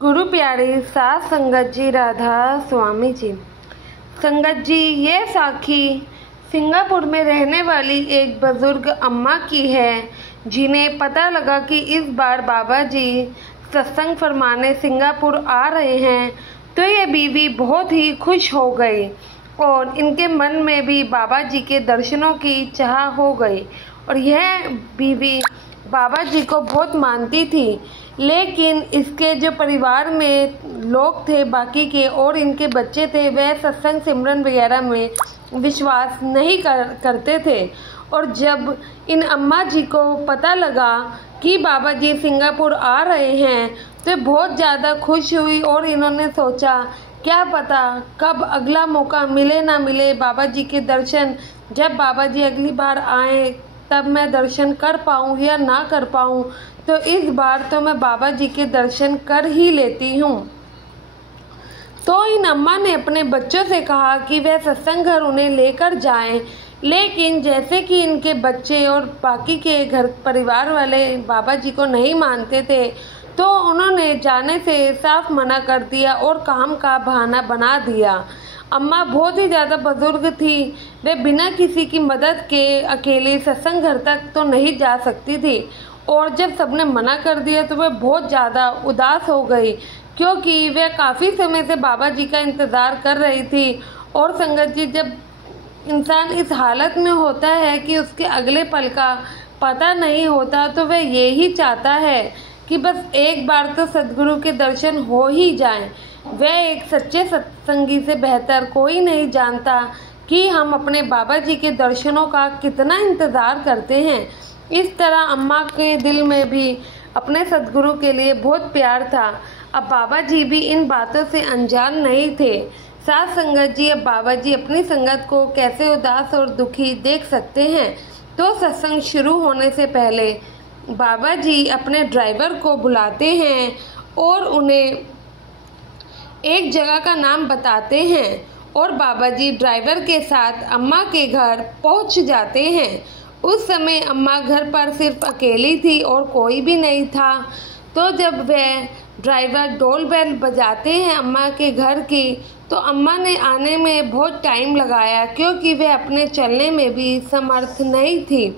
गुरु प्यारी सास संगत जी राधा स्वामी जी। संगत जी, ये साखी सिंगापुर में रहने वाली एक बुजुर्ग अम्मा की है, जिन्हें पता लगा कि इस बार बाबा जी सत्संग फरमाने सिंगापुर आ रहे हैं। तो ये बीवी बहुत ही खुश हो गई और इनके मन में भी बाबा जी के दर्शनों की चाह हो गई। और यह बीवी बाबा जी को बहुत मानती थी, लेकिन इसके जो परिवार में लोग थे बाकी के और इनके बच्चे थे, वह सत्संग सिमरन वगैरह में विश्वास नहीं करते थे। और जब इन अम्मा जी को पता लगा कि बाबा जी सिंगापुर आ रहे हैं तो बहुत ज़्यादा खुश हुई और इन्होंने सोचा क्या पता कब अगला मौका मिले ना मिले बाबा जी के दर्शन। जब बाबा जी अगली बार आए तब मैं दर्शन कर पाऊँ या ना कर पाऊँ, तो इस बार तो मैं बाबा जी के दर्शन कर ही लेती हूँ। तो इन अम्मा ने अपने बच्चों से कहा कि वह सत्संग घर उन्हें लेकर जाएं, लेकिन जैसे कि इनके बच्चे और बाकी के घर परिवार वाले बाबा जी को नहीं मानते थे, तो उन्होंने जाने से साफ मना कर दिया और काम का बहाना बना दिया। अम्मा बहुत ही ज़्यादा बुजुर्ग थी, वे बिना किसी की मदद के अकेले सत्संग घर तक तो नहीं जा सकती थी। और जब सबने मना कर दिया तो वह बहुत ज़्यादा उदास हो गई, क्योंकि वह काफ़ी समय से बाबा जी का इंतज़ार कर रही थी। और संगत जी, जब इंसान इस हालत में होता है कि उसके अगले पल का पता नहीं होता, तो वह यही चाहता है कि बस एक बार तो सद्गुरु के दर्शन हो ही जाएं। वह एक सच्चे सत्संगी से बेहतर कोई नहीं जानता कि हम अपने बाबा जी के दर्शनों का कितना इंतज़ार करते हैं। इस तरह अम्मा के दिल में भी अपने सद्गुरु के लिए बहुत प्यार था। अब बाबा जी भी इन बातों से अनजान नहीं थे। साथ संगत जी, अब बाबा जी अपनी संगत को कैसे उदास और दुखी देख सकते हैं। तो सत्संग शुरू होने से पहले बाबा जी अपने ड्राइवर को बुलाते हैं और उन्हें एक जगह का नाम बताते हैं और बाबा जी ड्राइवर के साथ अम्मा के घर पहुंच जाते हैं। उस समय अम्मा घर पर सिर्फ अकेली थी और कोई भी नहीं था। तो जब वह ड्राइवर डोल बेल बजाते हैं अम्मा के घर की, तो अम्मा ने आने में बहुत टाइम लगाया, क्योंकि वह अपने चलने में भी समर्थ नहीं थी।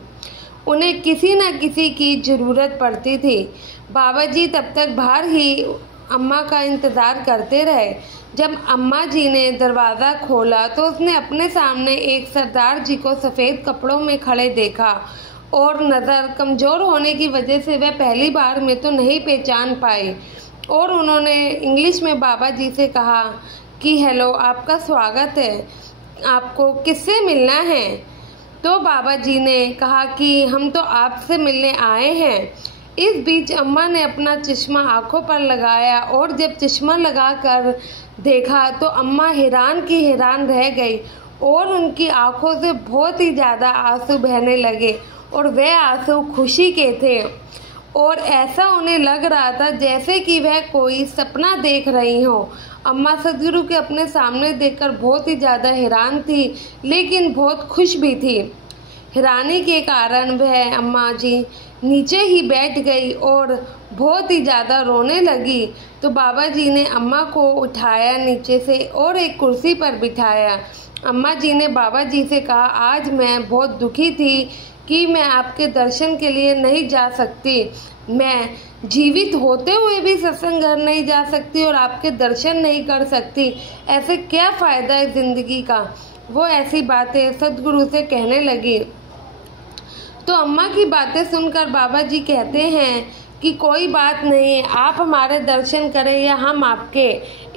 उन्हें किसी न किसी की ज़रूरत पड़ती थी। बाबा जी तब तक बाहर ही अम्मा का इंतज़ार करते रहे। जब अम्मा जी ने दरवाज़ा खोला तो उसने अपने सामने एक सरदार जी को सफ़ेद कपड़ों में खड़े देखा और नज़र कमज़ोर होने की वजह से वह पहली बार में तो नहीं पहचान पाई। और उन्होंने इंग्लिश में बाबा जी से कहा कि हेलो, आपका स्वागत है, आपको किससे मिलना है। तो बाबा जी ने कहा कि हम तो आपसे मिलने आए हैं। इस बीच अम्मा ने अपना चश्मा आंखों पर लगाया और जब चश्मा लगाकर देखा तो अम्मा हैरान की हैरान रह गई और उनकी आंखों से बहुत ही ज़्यादा आंसू बहने लगे और वह आंसू खुशी के थे। और ऐसा उन्हें लग रहा था जैसे कि वह कोई सपना देख रही हो। अम्मा सदगुरु के अपने सामने देखकर बहुत ही ज़्यादा हैरान थी, लेकिन बहुत खुश भी थी। हैरानी के कारण वह अम्मा जी नीचे ही बैठ गई और बहुत ही ज़्यादा रोने लगी। तो बाबा जी ने अम्मा को उठाया नीचे से और एक कुर्सी पर बिठाया। अम्मा जी ने बाबा जी से कहा, आज मैं बहुत दुखी थी कि मैं आपके दर्शन के लिए नहीं जा सकती। मैं जीवित होते हुए भी सत्संग घर नहीं जा सकती और आपके दर्शन नहीं कर सकती। ऐसे क्या फ़ायदा है ज़िंदगी का। वो ऐसी बातें सद्गुरु से कहने लगी। तो अम्मा की बातें सुनकर बाबा जी कहते हैं कि कोई बात नहीं, आप हमारे दर्शन करें या हम आपके,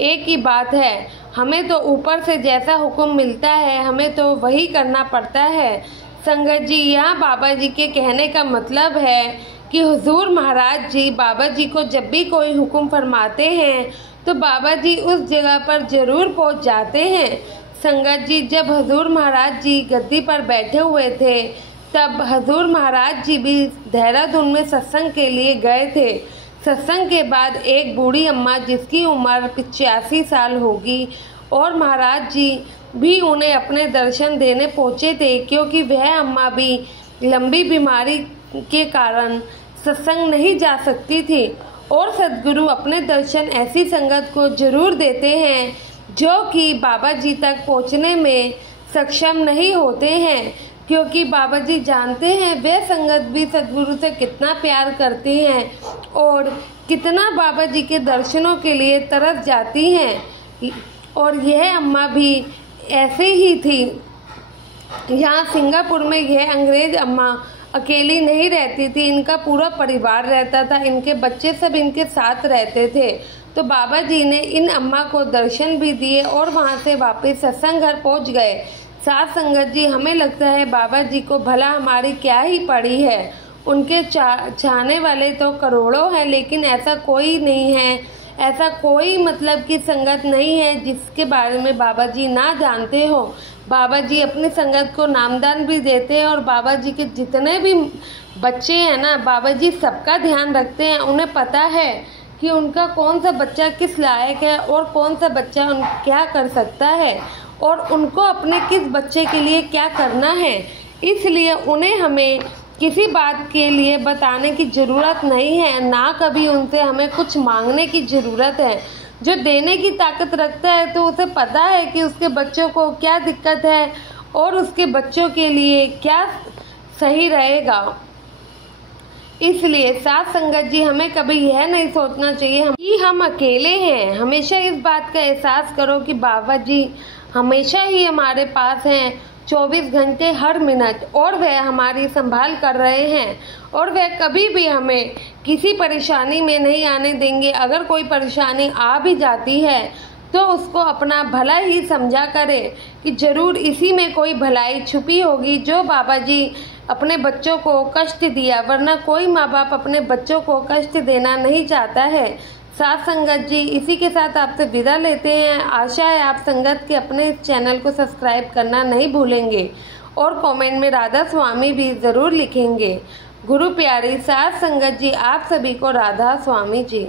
एक ही बात है। हमें तो ऊपर से जैसा हुक्म मिलता है हमें तो वही करना पड़ता है। संगत जी, यहाँ बाबा जी के कहने का मतलब है कि हुजूर महाराज जी बाबा जी को जब भी कोई हुक्म फरमाते हैं तो बाबा जी उस जगह पर ज़रूर पहुँच जाते हैं। संगत जी, जब हुजूर महाराज जी गद्दी पर बैठे हुए थे तब हजूर महाराज जी भी देहरादून में सत्संग के लिए गए थे। सत्संग के बाद एक बूढ़ी अम्मा जिसकी उम्र 85 साल होगी और महाराज जी भी उन्हें अपने दर्शन देने पहुँचे थे, क्योंकि वह अम्मा भी लंबी बीमारी के कारण सत्संग नहीं जा सकती थी। और सद्गुरु अपने दर्शन ऐसी संगत को जरूर देते हैं जो कि बाबा जी तक पहुंचने में सक्षम नहीं होते हैं, क्योंकि बाबा जी जानते हैं वे संगत भी सद्गुरु से कितना प्यार करती हैं और कितना बाबा जी के दर्शनों के लिए तरस जाती हैं। और यह अम्मा भी ऐसे ही थी। यहाँ सिंगापुर में यह अंग्रेज अम्मा अकेली नहीं रहती थी, इनका पूरा परिवार रहता था, इनके बच्चे सब इनके साथ रहते थे। तो बाबा जी ने इन अम्मा को दर्शन भी दिए और वहाँ से वापस सत्संग घर पहुँच गए। साथ संगत जी, हमें लगता है बाबा जी को भला हमारी क्या ही पड़ी है। उनके चाहने वाले तो करोड़ों हैं, लेकिन ऐसा कोई नहीं है, ऐसा कोई मतलब की संगत नहीं है जिसके बारे में बाबा जी ना जानते हो। बाबा जी अपनी संगत को नामदान भी देते हैं और बाबा जी के जितने भी बच्चे हैं ना, बाबा जी सबका ध्यान रखते हैं। उन्हें पता है कि उनका कौन सा बच्चा किस लायक है और कौन सा बच्चा क्या कर सकता है और उनको अपने किस बच्चे के लिए क्या करना है। इसलिए उन्हें हमें किसी बात के लिए बताने की ज़रूरत नहीं है, ना कभी उनसे हमें कुछ मांगने की ज़रूरत है। जो देने की ताकत रखता है तो उसे पता है कि उसके बच्चों को क्या दिक्कत है और उसके बच्चों के लिए क्या सही रहेगा। इसलिए साथ संगत जी, हमें कभी यह नहीं सोचना चाहिए कि हम अकेले हैं। हमेशा इस बात का एहसास करो कि बाबा जी हमेशा ही हमारे पास हैं, 24 घंटे हर मिनट, और वह हमारी संभाल कर रहे हैं और वह कभी भी हमें किसी परेशानी में नहीं आने देंगे। अगर कोई परेशानी आ भी जाती है तो उसको अपना भला ही समझा करें कि ज़रूर इसी में कोई भलाई छुपी होगी जो बाबा जी अपने बच्चों को कष्ट दिया, वरना कोई माँ बाप अपने बच्चों को कष्ट देना नहीं चाहता है। साथ संगत जी, इसी के साथ आपसे विदा लेते हैं। आशा है आप संगत के अपने इस चैनल को सब्सक्राइब करना नहीं भूलेंगे और कमेंट में राधा स्वामी भी ज़रूर लिखेंगे। गुरु प्यारी साथ संगत जी, आप सभी को राधा स्वामी जी।